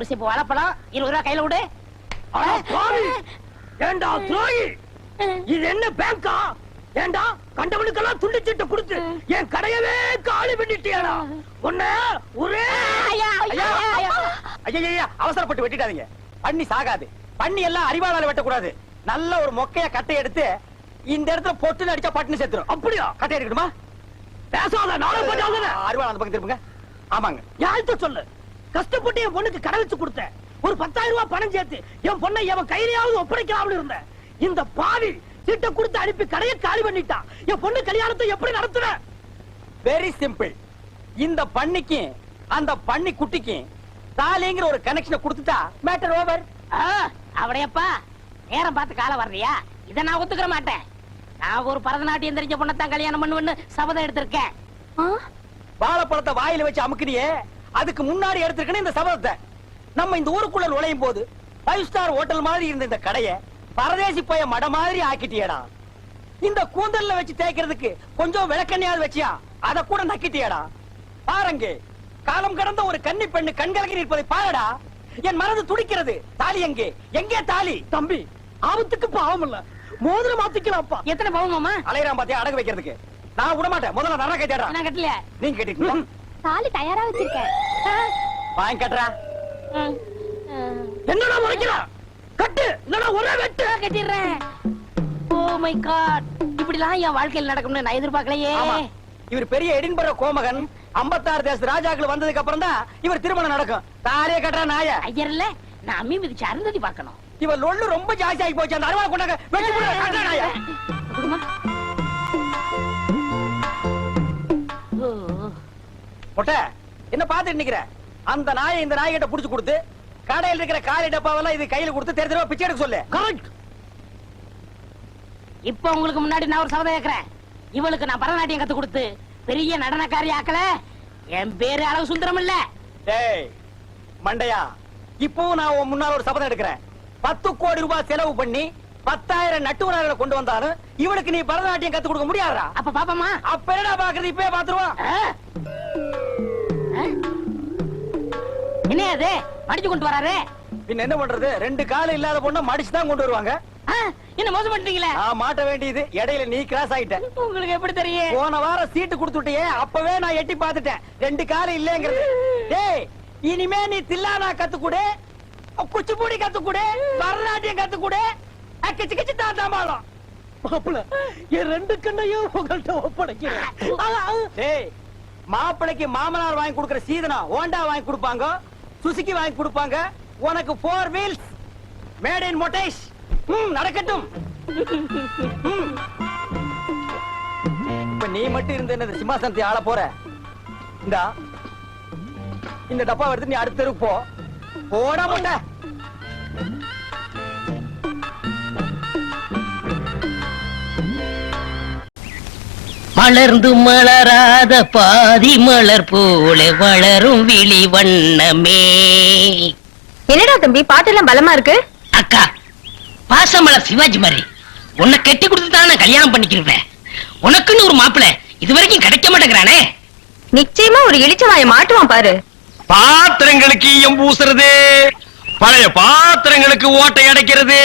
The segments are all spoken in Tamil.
ஒரு சிப்பு வாழைப்பழம் 20 ரூபாய் கையில விடு. ஏண்டா துரோகி, இது என்ன பேங்கா? ஏண்டா கண்டவனுக்கெல்லாம் துண்டு சீட்டை கொடுத்து என் கடையவே காலி பண்ணிட்டியாடா? உன்ன ஒரே அவசரப்பட்டு வெட்டிட்டாதீங்க. பண்ணி சாகாது. பண்ணி எல்லாம் அறிவாளால வெட்டக்கூடாது. நல்ல ஒரு மொக்கைய கட்டை எடுத்து இந்த இடத்துல பொட்டு அடிச்சா பட்டுன்னு செத்துரும். அப்படியா? கட்டை எடுக்கணுமா? பேசாத, நானும் பண்ணாத. அறிவாள் அந்த பக்கம் திரும்புங்க. ஆமாங்க, யார்கிட்ட சொல்லு? கஷ்டப்பட்டு என் பொண்ணுக்கு கடை வச்சு கொடுத்தேன். ஒரு 10,000 ரூபாய் பணம் சேர்த்து என் பொண்ணை எவன் கையிலாவது ஒப்படைக்கலாம்னு இருந்தேன். இந்த பாவி சீட்டை கொடுத்து அனுப்பி கடையை காலி பண்ணிட்டான். என் பொண்ணு கல்யாணத்தை எப்படி நடத்துவேன்? Very simple. இந்த பண்ணிக்கு அந்த பண்ணி குட்டிக்கு தாலிங்கிற ஒரு கனெக்ஷனை கொடுத்துட்டா மேட்டர் ஓவர். அவடையப்பா, நேரம் பார்த்து கால வர்றியா? இத நான் ஒத்துக்கிற மாட்டேன். நான் ஒரு பரதநாட்டியம் தெரிஞ்ச பொண்ணத்தான் கல்யாணம் பண்ணுவேன்னு சபதம் எடுத்திருக்கேன். வாழைப்பழத்தை வாயில வச்சு அமுக்குனியே, அதுக்கு முன்னாடி எடுத்திருக்கணும் இந்த சபதத்தை. நம்ம இந்த ஊருக்குள்ள நுழையும் போது 5 ஸ்டார் ஹோட்டல் மாதிரி இருந்த இந்த கடையை பரதேசி போய மட மாதிரி ஆக்கிட்டியடா. இந்த கூந்தல்ல வச்சு தேய்க்கிறதுக்கு கொஞ்சம் விளக்கண்ணையாவது வச்சியா, அத கூட நக்கிட்டியடா. பாருங்க, காலம் கடந்த ஒரு கன்னி பெண்ணு கண்கலங்கி நிற்பதை பாருடா. என் மனது துடிக்கிறது. தாலி எங்கே? எங்கே தாலி? தம்பி, ஆபத்துக்கு பாவம் இல்ல, மோதிரம் மாத்திக்கலாம்ப்பா. எத்தனை பவுன் மாமா? அலையறான் பாத்தியா அடகு வைக்கிறதுக்கு. நான் விட மாட்டேன். முதல்ல நரக கேட்டா. நான் கட்டல. நீங்க கேட்டீங்களா? தாலி தயாரா வச்சிருக்கேன். வாங்கி கட்டுறா. என்னடா முறைக்கிறா? கட்டு, இல்லனா ஒரே வெட்டு. கட்டிடுறேன். ஓ மை காட், இப்படிலாம் என் வாழ்க்கையில் நடக்கும்னு நான் எதிர்பார்க்கலையே. இவர் பெரிய எடின்பரோ கோமகன் 56 தேச ராஜாக்கள் வந்ததுக்கு அப்புறம் தான் இவர் திருமணம் நடக்கும். தாலியே கட்டுறா நாய. ஐயர் இல்ல, நான் அம்மி மிதிச்சு அருந்ததி பார்க்கணும். இவர் லொள்ளு ரொம்ப ஜாஸ்தி ஆகி போச்சு. அந்த அருவா கொண்டாங்க வெட்டி போடுற கட்டுறா நாய. மொட்டை என்ன பாத்துட்டு நிக்கிற? அந்த நாயை இந்த நாய்கிட்ட புடிச்சு கொடுத்து கடையில் இருக்கிற காலி டப்பாவெல்லாம் இது கையில கொடுத்து தெரு தெருவா பிச்சை எடுக்க சொல்லு. கரெக்ட். இப்ப உங்களுக்கு முன்னாடி நான் ஒரு சபதம் கேட்கிறேன். இவளுக்கு நான் பரதநாட்டியம் கத்து கொடுத்து பெரிய நடனக்காரி ஆக்கல. என் பேரு அளவு சுந்தரம் இல்ல. டேய் மண்டையா, இப்பவும் நான் உன் முன்னால ஒரு சபதம் எடுக்கிறேன். 10 கோடி ரூபாய் செலவு பண்ணி 10,000 நட்டுவனார்களை கொண்டு வந்தாலும் இவனுக்கு நீ பரதநாட்டியம் கத்து கொடுக்க முடியாதா? அப்ப பாப்பமா? அப்ப என்னடா பாக்குறது? இப்பவே பாத்துருவான். என்ன அது மடிச்சு கொண்டு வராரு? பின்ன என்ன பண்றது? 2 கால் இல்லாத பொண்ண மடிச்சு தான் கொண்டு வருவாங்க. என்ன மோசம் பண்ணிட்டீங்களே? நான் மாட்ட வேண்டியது இடையில நீ கிராஸ் ஆயிட்ட. உங்களுக்கு எப்படி தெரியும்? போன வாரம் சீட்டு கொடுத்துட்டியே, அப்பவே நான் எட்டி பாத்துட்டேன் 2 கால் இல்லங்கிறது. டேய், இனிமே நீ தில்லானா கத்துக்கூடு, குச்சிப்புடி கத்துக்கூடு, பரதநாட்டியம் கத்துக்கூடு, கிச்சு கிச்சு தாத்தாமாலும். மாப்பிள, என் 2 கண்ணையும் உங்கள்ட்ட ஒப்படைக்கிறேன். டேய், மாப்பிளைக்கு மாமனார் வாங்கி கொடுக்கிற சீதனா ஹோண்டா வாங்கி கொடுப்பாங்க, சுசுகி வாங்கி கொடுப்பாங்க. உனக்கு 4 வீல்ஸ் மேட் இன் மொட்டேஷ். நடக்கட்டும். இப்ப நீ மட்டும் இருந்த என்ன சிம்மாசனத்தை ஆள போற? இந்த டப்பா எடுத்து நீ அடுத்த தெருக்கு போ. போடா மொட்டை. மலர்ந்து மலராத பாதி மலர் போல வளரும் விழி வண்ணமே. என்னடா தம்பி, பாட்டெல்லாம் பலமா இருக்கு. அக்கா, பாசமலர் சிவாஜி மாதிரி உன்னை கட்டி கொடுத்துதான் நான் கல்யாணம் பண்ணிக்கிறேன். உனக்குன்னு ஒரு மாப்பிள்ள இதுவரைக்கும் கிடைக்க மாட்டேங்கிறானே. நிச்சயமா ஒரு இளிச்சவாய மாட்டுவான் பாரு. பாத்திரங்களுக்கு ஈயம் பூசுறது, பழைய பாத்திரங்களுக்கு ஓட்டை அடைக்கிறது,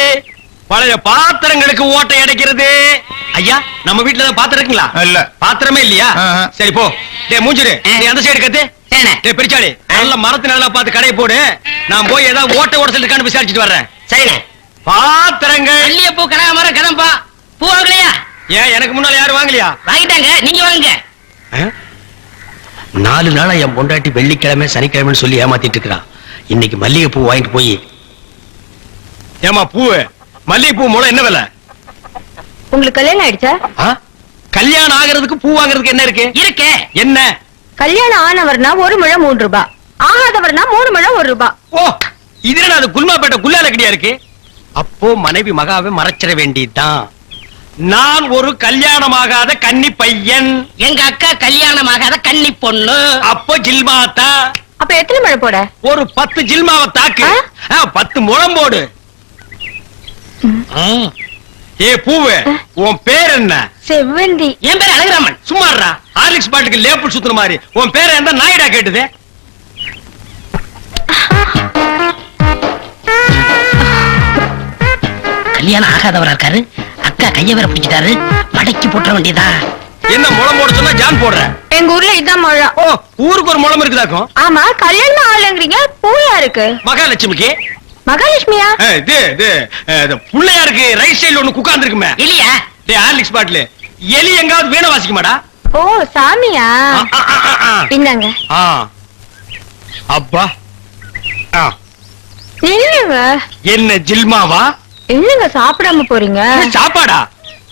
பழைய பாத்திரங்களுக்கு ஓட்டை அடைக்கிறது. ஐயா, நம்ம வீட்டுல பாத்திரம் இருக்குங்களா? இல்ல. பாத்திரமே இல்லையா? சரி போ. டேய் மூஞ்சிரு, நீ அந்த சைடு கத்து. டேய் பெரிச்சாளி, நல்ல மரத்து நல்லா பார்த்து கடையை போடு. நான் போய் ஏதாவது ஓட்டை ஓட சொல்லிட்டு விசாரிச்சுட்டு வர்றேன். சரிண்ணே. பாத்திரங்கள் வெள்ளிய பூ கனகாமரம் கதம்பா பூ வாங்கலையா? ஏன் எனக்கு முன்னால யாரும் வாங்கலையா? வாங்கிட்டாங்க, நீங்க வாங்குங்க. 4 நாளா என் பொண்டாட்டி வெள்ளிக்கிழமை சனிக்கிழமைன்னு சொல்லி ஏமாத்திட்டு இருக்கிறான். இன்னைக்கு மல்லிகை பூ வாங்கிட்டு போய். ஏமா பூ, மல்லிகை பூ மூலம் என்ன விலை? உங்களுக்கு கல்யாணம் ஆயிடுச்சா? கல்யாணம் ஆகிறதுக்கு பூ வாங்குறதுக்கு என்ன இருக்கு? இருக்கே. என்ன? கல்யாணம் ஆனவர்னா 1 முழம் 3 ரூபாய், ஆகாதவர்னா 3 முழம் 1 ரூபாய். ஓ, இது அது குல்மாப்பேட்டை குல்லால கடியா இருக்கு. அப்போ மனைவி மகாவை மறைச்சிட வேண்டியதுதான். நான் ஒரு கல்யாணமாகாத கன்னி பையன். எங்க அக்கா கல்யாணமாகாத கன்னி பொண்ணு. அப்போ ஜில்மாத்தா. அப்ப எத்தனை முழம் போட? ஒரு 10 ஜில்மாவை தாக்கு. 10 முழம் போடு. ஏ பூவே, உன் பேர் என்ன? செவ்வந்தி. என் பேர் அழகுராமன். சும்மாறா, ஹார்லிக்ஸ் பாட்டுக்கு லேபிள் சுத்துற மாதிரி. உன் பேர் எந்த நாயிடா கேட்டுது? கல்யாணம் ஆகாதவரா இருக்காரு. அக்கா கைய வேற பிடிச்சிட்டாரு. மடக்கி போட்டுற வேண்டியதா. என்ன முளம் போட சொன்னா ஜான் போடுற? எங்க ஊர்ல இதான் முழம். ஓ, ஊருக்கு ஒரு முளம் இருக்குதாக்கும். ஆமா, கல்யாணம் ஆளுங்கிறீங்க, பூயா இருக்கு. மகாலட்சுமிக்கு மகாலட்சுமியா? இது புள்ளையாருக்கு ரைட் சைடுல ஒண்ணு குக்காந்து இருக்குமே. இல்லையா? டேய் ஹார்லிக்ஸ் பாட்டில் எலி எங்காவது வீணை வாசிக்குமாடா? ஓ, சாமியா? இந்தாங்க. அப்பா இல்லங்க. என்ன ஜில்மாவா? என்னங்க சாப்பிடாம போறீங்க? சாப்பாடா?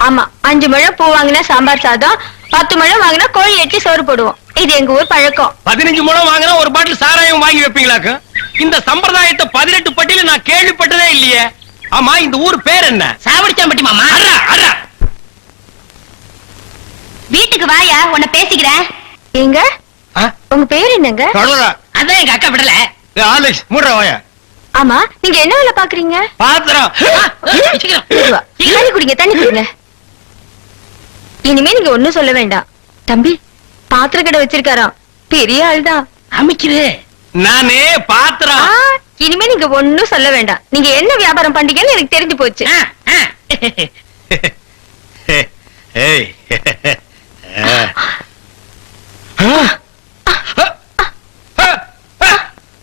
ஆமா, 5 முழம் பூ வாங்கினா சாம்பார் சாதம், 10 முழம் வாங்கினா கோழி எட்டி சோறு போடுவோம். இது எங்க ஊர் பழக்கம். 15 முழம் வாங்கினா ஒரு பாட்டில் சாராயம் வாங்கி வைப்பீங்களாக்கு? இந்த சம்பிரதாயத்தை 18 பட்டியல நான் கேள்விப்பட்டதே இல்லையே. ஆமா, இந்த ஊர் பேர் என்ன? சாவடிச்சாம்பட்டி மாமா. அர்ரா அர்ரா. வீட்டுக்கு வாயா, உன்னை பேசிக்கிறேன். எங்க உங்க பேர் என்னங்க? அதான் எங்க அக்கா விடல. ஆலெக்ஸ் மூடுற வாயா. ஆமா, நீங்க என்ன வேலை பாக்குறீங்க? பாத்திரம். தண்ணி குடிங்க, தண்ணி குடிங்க. இனிமே நீங்க ஒண்ணும் சொல்ல வேண்டாம். தம்பி, பாத்திர கடை வச்சிருக்காராம், பெரிய ஆள்தான். அமைக்கிறே. நானே பாத்திரம். இனிமே நீங்க ஒண்ணும் சொல்ல வேண்டாம். நீங்க என்ன வியாபாரம் பண்றீங்கன்னு எனக்கு தெரிஞ்சு போச்சு. ஏய்.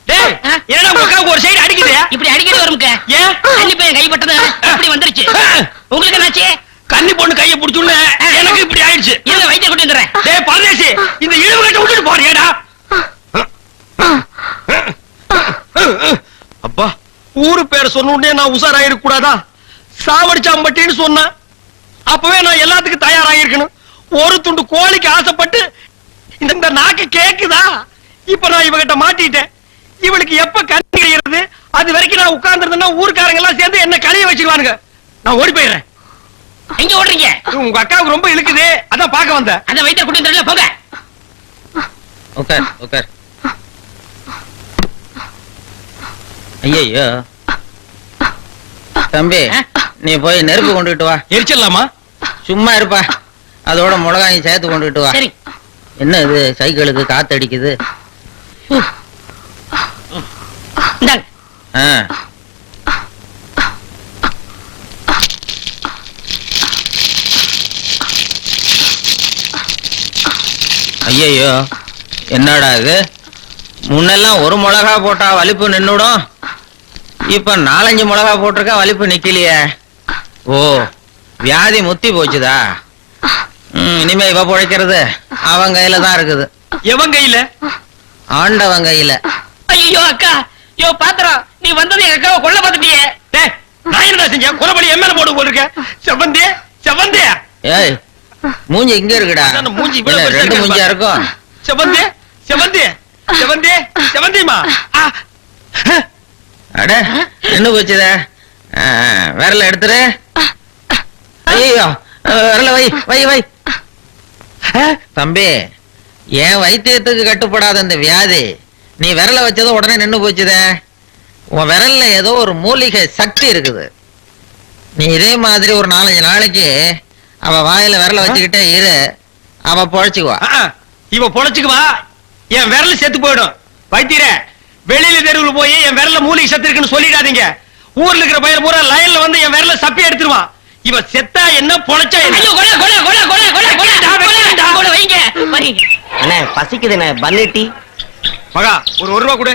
டேய், என்னடா முக்காவுக்கு ஒரு சைடு அடிக்குது? இப்படி அடிக்கடி வரும்க்க. ஏன்? கன்னி பையன் கைப்பட்டது இப்படி வந்துருச்சு. உங்களுக்கு என்னாச்சு? கன்னி பொண்ணு கைய புடிச்சுன்னு எனக்கு இப்படி ஆயிடுச்சு. இல்ல, வைத்திய கொண்டு வந்துடுறேன். டேய் பரதேசி, இந்த இழுவு கட்ட விட்டுட்டு போறியேடா. அப்பா, ஊரு பேர் சொன்ன உடனே நான் உசாராயிருக்க கூடாதா? சாவடிச்சாம்பட்டின்னு சொன்னேன். அப்பவே நான் எல்லாத்துக்கும் தயாராகிருக்கணும். ஒரு துண்டு கோழிக்கு ஆசைப்பட்டு இந்த நாக்கு கேக்குதா? இப்ப நான் இவகிட்ட மாட்டிட்டேன். இவளுக்கு எப்ப கண்ணி கிடைக்கிறது? அது வரைக்கும் நான் உட்கார்ந்து ஊருக்காரங்க எல்லாம் சேர்ந்து என்ன கழிய வச்சிருவானுங்க. நான் ஓடி போயிடுறேன். எங்க ஓடுறீங்க? உங்க அக்காவுக்கு ரொம்ப இழுக்குது, அதான் பாக்க வந்தேன். அத வைத்திய கொண்டு வந்துடுறேன், போங்க. உட்கார் உட்கார். ஐயோ தம்பி, நீ போய் நெருப்பு கொண்டுட்டு வா. எரிச்சிடலாமா? சும்மா இருப்பா, அதோட மிளகாயும் சேர்த்து கொண்டுட்டு வா. சரி. என்ன இது, சைக்கிளுக்கு காத்து அடிக்குது? இந்தாங்க. ஐயோ, என்னடா இது? முன்னெல்லாம் ஒரு மிளகா போட்டா வலிப்பு நின்னுடும், இப்ப 4-5 மிளகா போட்டிருக்கா, வலிப்பு நிக்கலையே. ஓ, வியாதி முத்தி போச்சுதா? இனிமே இவ பொழைக்கிறது அவன் கையில தான் இருக்குது. எவன் கையில? ஆண்டவன் கையில. ஐயோ அக்கா, யோ பாத்திரம், நீ வந்தது எங்க அக்காவை கொல்ல பார்த்துட்டியே. டேய், நான் என்னடா செஞ்சேன்? கொலைபடி எம்எல்ஏ போட்டு போயிருக்கேன். செவந்தே செவந்தே. ஏய், மூஞ்சி இங்க இருக்குடா. அதான் மூஞ்சி இவ்வளவு பெருசா 2 இருக்கு. மூஞ்சியா இருக்கும். செவந்தே செவந்தே செவந்தே செவந்தேமா. அட, என்ன போச்சுத? விரல எடுத்துரு. ஐயோ, விரல வை வை வை. தம்பி, என் வைத்தியத்துக்கு கட்டுப்படாத இந்த வியாதி நீ விரல வச்சதும் உடனே நின்னு போச்சுத. உன் விரல்ல ஏதோ ஒரு மூலிகை சக்தி இருக்குது. நீ இதே மாதிரி ஒரு 4-5 நாளைக்கு அவ வாயில விரல வச்சுக்கிட்டே இரு, அவ பொழைச்சுக்குவா. இவ பொழைச்சுக்குவா, என் விரல் செத்து போயிடும். வைத்தியரே, வெளியில தெருவுல போய் என் விரல்ல மூலிகை சத்து இருக்குன்னு சொல்லிடாதீங்க. ஊர்ல இருக்கிற பையன் பூரா லைன்ல வந்து என் விரல்ல சப்பி எடுத்துருவான். இவ செத்தா என்ன, பொழைச்சா என்ன? ஐயோ, கொலை கொலை கொலை கொலை கொலை கொலை கொலை வைங்க வைங்க. அண்ணே, பசிக்குதுண்ணே, பன்னு டீ. மகா, ஒரு 1 ரூபா கொடு.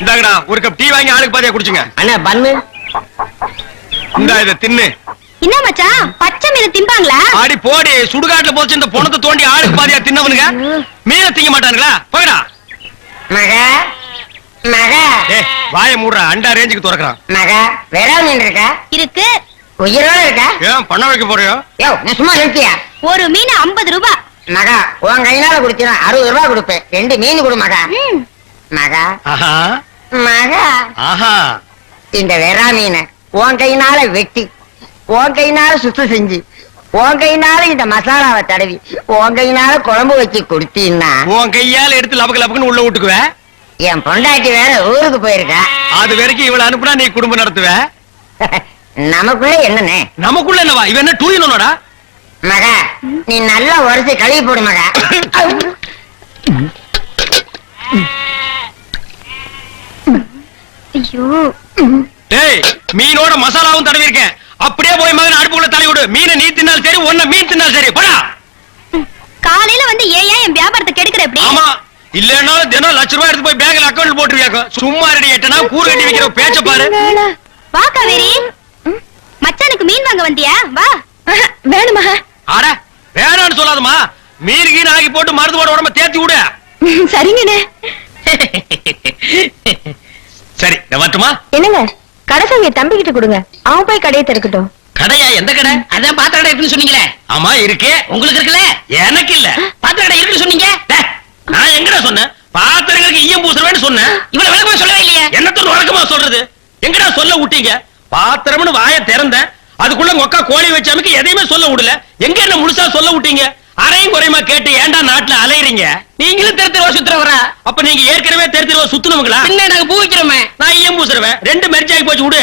இந்தாங்கடா, ஒரு கப் டீ வாங்கி ஆளுக்கு பாதியா குடிச்சுங்க. அண்ணே, பன்னு. இந்தா, இத தின்னு. என்ன மச்சான், பச்சை மீன் திம்பாங்களா? ஆடி போடி, சுடுகாட்டுல போச்சு இந்த பொணத்தை தோண்டி ஆளுக்கு பாதியா தின்னவனுங்க மீனை திங்க மாட்டானுங்களா? போகடா. மகா மகா டேய், வாயை மூடுற, அண்டா ரேஞ்சுக்கு துறக்குறான். மகா, வேற மீன் இருக்கா? இருக்கு. உயிரோட இருக்கா? ஏன் பண்ண வைக்க போறியோ? யோ, நான் சும்மா நிறுத்தியா? ஒரு மீன் 50 ரூபாய். மகா, உன் கையினால குடிச்சினா 60 ரூபாய் கொடுப்பேன். 2 மீன் கொடு மகா. மகா ஆஹா மகா, ஆஹா. இந்த வெறா மீனை உன் கையினால வெட்டி, உன் கையினால சுத்தம் செஞ்சு, உன் கையினால இந்த மசாலாவை தடவி, உன் கையினால குழம்பு வச்சு கொடுத்தீன்னா உன் கையால எடுத்து லபக்கு லபக்குன்னு உள்ள விட்டுக்குவ. என் பொண்டாட்டி வேற ஊருக்கு போயிருக்கா. அது வரைக்கும் இவள அனுப்புனா நீ குடும்பம் நடத்துவ. நமக்குள்ள என்னன்னு? நமக்குள்ள என்னவா? இவன் என்ன டூயினோடா? மகா, நீ நல்லா உரைச்சு கழுவி போடு மகா. ஐயோ, டேய், மீனோட மசாலாவும் தடவி இருக்கேன். அப்படியே போய் மகன் அடுப்புக்குள்ள தலை விடு. மீனை நீ தின்னாலும் சரி, ஒன்ன மீன் தின்னாலும் சரி. போடா. காலையில வந்து ஏன் என் வியாபாரத்தை கெடுக்கிற எப்படி? ஆமா, இல்லன்னா தினம் லட்ச ரூபாய் எடுத்து போய் பேங்க்ல அக்கவுண்ட் போட்டுருவியாக்கோ. சும்மா ரெடி எட்டனா கூறு கட்டி வைக்கிற பேச்ச பாரு. வா காவேரி, மச்சானுக்கு மீன் வாங்க வந்தியா? வா. வேணுமா? அட வேணான்னு சொல்லாதம்மா. மீன் கீன் ஆகி போட்டு மருந்து போட உடம்ப தேத்தி விடு. சரிங்கண்ணே. சரி, நான் வரட்டுமா? என்னங்க, கடைசாவிய தம்பி கிட்ட கொடுங்க, அவன் போய் கடையை திறக்கட்டும். கடையா? எந்த கடை? அதான் பாத்திர கடை இருக்குன்னு சொன்னீங்களே. ஆமா இருக்கு. உங்களுக்கு இருக்குல்ல? எனக்கு இல்ல. பாத்திர கடை இருக்குன்னு சொன்னீங்க. டேய், நான் எங்கடா சொன்னேன்? பாத்திரங்களுக்கு ஈயம் பூசுறவேன்னு சொன்னேன். இவ்வளவு விளக்கமா சொல்லவே இல்லையே. என்னத்தோட வழக்கமா சொல்றது? எங்கடா சொல்ல விட்டீங்க? பாத்திரம்னு வாயை திறந்தேன், அதுக்குள்ள மொக்கா கோழி வச்சாமுக்கு எதையுமே சொல்ல விடல. எங்க என்ன முழுசா சொல்ல விட்டீங்க? அரையும் குறையுமா கேட்டு ஏன்டா நாட்டுல அலையறீங்க? நீங்களும் தெரு சுத்துறவரா? அப்ப நீங்க ஏற்கனவே தெரு சுத்தணுங்களா? பின்ன நாங்க பூ வைக்கிறோமே. நான் ஈயம் பூசுறவன். ரெண்டு மெர்ஜ் ஆகி போச்சு, விடு.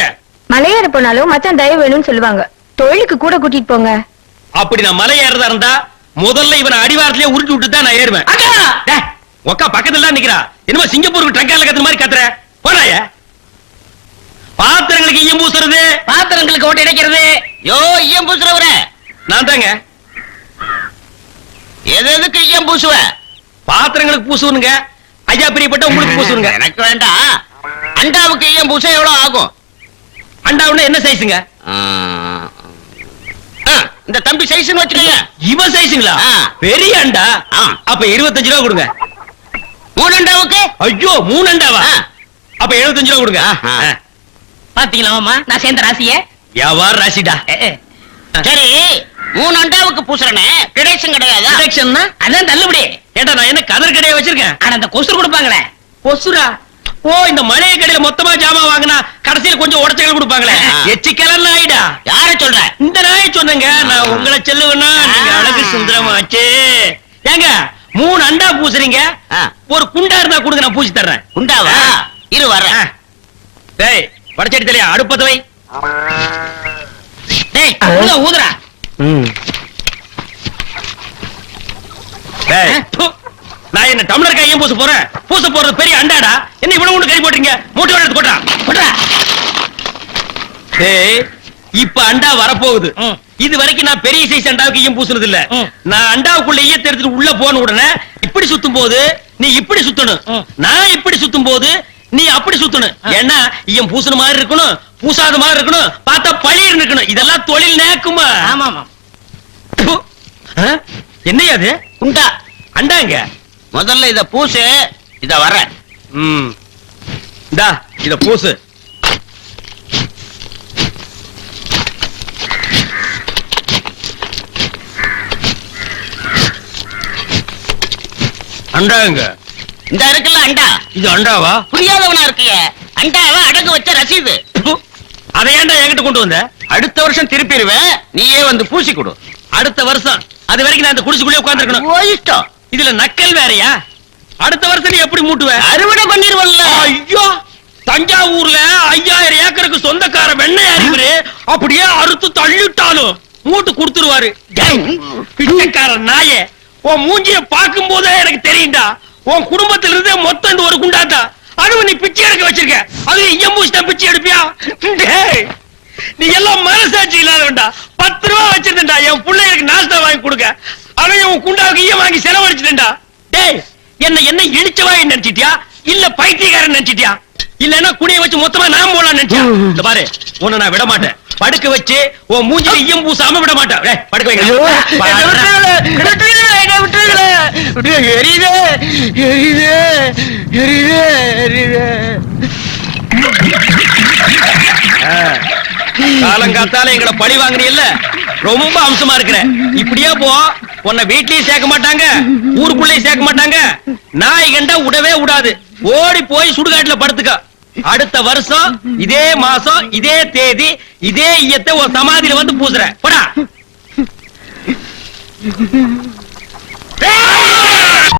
மலையேற போனாலும் மச்சான் தயவு வேணும்னு சொல்லுவாங்க. தொழிலுக்கு கூட கூட்டிட்டு போங்க. அப்படி நான் மலை ஏறதா இருந்தா முதல்ல இவனை அடிவாரத்திலேயே உருட்டி விட்டு தான் நான் ஏறுவேன். அக்கா, டேய், உக்கா பக்கத்துல தான் நிக்கிறா. என்னமோ சிங்கப்பூருக்கு ட்ரங்கால கத்துற மாதிரி கத்துற. போறாய. பாத்திரங்களுக்கு ஈயம் பூசுறது. பாத்திரங்களுக்கு ஓட்டை அடைக்கிறது. யோ ஈயம் பூசுறவர, நான் தாங்க. எதுக்கு ஈயம் பூசுவ? பாத்திரங்களுக்கு பூசுவனுங்க. ஐயா பிரியப்பட்ட உங்களுக்கு பூசுவனுங்க. எனக்கு வேண்டாம். அண்டாவுக்கு ஈயம் பூச எவ்வளவு ஆகும்? அண்டாவுன்னா என்ன சைஸுங்க? இந்த தம்பி சைஸ்னு வச்சுக்கோங்க. இவ சைஸுங்களா? ஆ. பெரிய அண்டா. ஆ. அப்ப 25 ரூபா கொடுங்க. 3 அண்டாவுக்கு? ஐயோ 3 அண்டாவா? ஆ. அப்ப 75 ரூபா கொடுங்க. ஆஹா. பாத்தீங்களா மாமா, நான் சேர்ந்த ராசிய. வியாபார ராசிடா. சரி, 3 அண்டாவுக்கு பூசுறனே கிடைச்சும் கிடையாதா? டிடக்ஷன்னா? அதான் தள்ளுபடி. ஏண்டா நான் என்ன கதர் கடையை வச்சிருக்கேன்? ஆனா அந்த கொசுறு கொடுப்பாங்களே. கொசுரா? ஓ, இந்த மளிகை கடையில மொத்தமா ஜாமான் வாங்கினா கடைசியில கொஞ்சம் உடச்சல் கொடுப்பாங்களே. எச்சிக்கலன்னு ஆயிடா. யார சொல்ற? இந்த நாயை சொன்னங்க. நான் உங்களை செல்லுவேன்னா நீங்க அழகு சுந்தரமாச்சு. ஏங்க 3 அண்டா பூசுறீங்க, ஆ. ஒரு குண்டா இருந்தா கொடுங்க, நான் பூசி தர்றேன். உண்டாவா? இரு வர்றேன். டேய் படச்சடி தலையா, அடுப்பத்த வை. டேய் ஊதுறா. டேய், ப்பு. நான் என்ன டம்ளர் கையும் பூச போறேன்? பூச போறது பெரிய அண்டாடா. என்ன இவ்வளவு ஒண்ணு கை போட்டீங்க? மூட்டை எடுத்து கொட்டா கொட்டா. டேய், இப்ப அண்டா வரப்போகுது. இது வரைக்கும் நான் பெரிய சைஸ் அண்டாவுக்கு ஈயம் பூசுனது இல்ல. நான் அண்டாவுக்குள்ள ஈயத்தை எடுத்துட்டு உள்ள போன உடனே இப்படி சுத்தும் போது நீ இப்படி சுத்தணும். நான் இப்படி சுத்தும் போது நீ அப்படி சுத்தணும். ஏன்னா ஈயம் பூசுன மாதிரி இருக்கணும், பூசாத மாதிரி இருக்கணும், பார்த்தா பழிர் இருக்கணும். இதெல்லாம் தொழில் நேக்குமா? ஆமா ஆமா. ப்பு. ஆ? என்னையா அது? உண்டா? அண்டாங்க. முதல்ல இத பூசு. இத வர்றேன். இந்தா இத பூசு. அண்டாங்க. இந்த இருக்குல்ல அண்டா, இது அண்டாவா? புரியாதவனா இருக்கிய. அண்டாவை அடகு வச்ச ரசீது. ப்பு. அதை ஏன்டா என்கிட்ட கொண்டு வந்த? அடுத்த வருஷம் திருப்பிடுவேன், நீயே வந்து பூசி கொடு. அடுத்த வருஷம் அது வரைக்கும் நான் இந்த குடிசுக்குள்ளே உட்கார்ந்து இருக்கணும். ஓ இஷ்டம். இதுல நக்கல் வேறயா? அடுத்த வருஷம் நீ எப்படி மூட்டுவ? அறுவடை பண்ணிருவல்ல. ஐயோ, தஞ்சாவூர்ல 5000 ஏக்கருக்கு சொந்தக்கார வெண்ணெய் அறிவுரு அப்படியே அறுத்து தள்ளிட்டாலும் மூட்டு கொடுத்துருவாரு. பிச்சைக்கார நாயே, உன் மூஞ்சிய பார்க்கும் போதே எனக்கு தெரியும்டா, உன் குடும்பத்துல இருந்தே மொத்தம் இந்த ஒரு குண்டாத்தா. அதுவும் நீ பிச்சை எடுக்க வச்சிருக்க. அது எம்பூசி தான் பிச்சை எடுப்பியா? டேய், நீ எல்லாம் மனசாட்சி இல்லாதவன்டா. 10 ரூபா வச்சிருந்தா என் பிள்ளைகளுக்கு நாஸ்தா வாங்கி கொடுக்க. அவன் உன் குண்டாவுக்கு ஈயம் வாங்கி செலவழிச்சுட்டா. டேய், என்ன இழிச்சவா நினைச்சிட்டியா? இல்ல பைத்தியக்காரன் நினைச்சிட்டியா? இல்லன்னா குனிய வச்சு மொத்தமா நான் போலாம் நினைச்சியா? இந்த பாரு, உன்னை நான் விட மாட்டேன். படுக்க வச்சு உன் மூஞ்சில ஈயம் பூசாம விட மாட்டேன். டேய், படுக்க வைங்க. காலங்காத்தால எங்களை பழி வாங்குறீல்ல, ரொம்ப அம்சமா இருக்கிற. இப்படியே போ, உன்னை வீட்லயும் சேர்க்க மாட்டாங்க, ஊருக்குள்ளயும் சேர்க்க மாட்டாங்க. நாய் கண்டா விடவே விடாது. ஓடி போய் சுடுகாட்டுல படுத்துக்க. அடுத்த வருஷம் இதே மாசம் இதே தேதி இதே ஈயத்தை ஒரு சமாதியில வந்து பூசுற. போடா.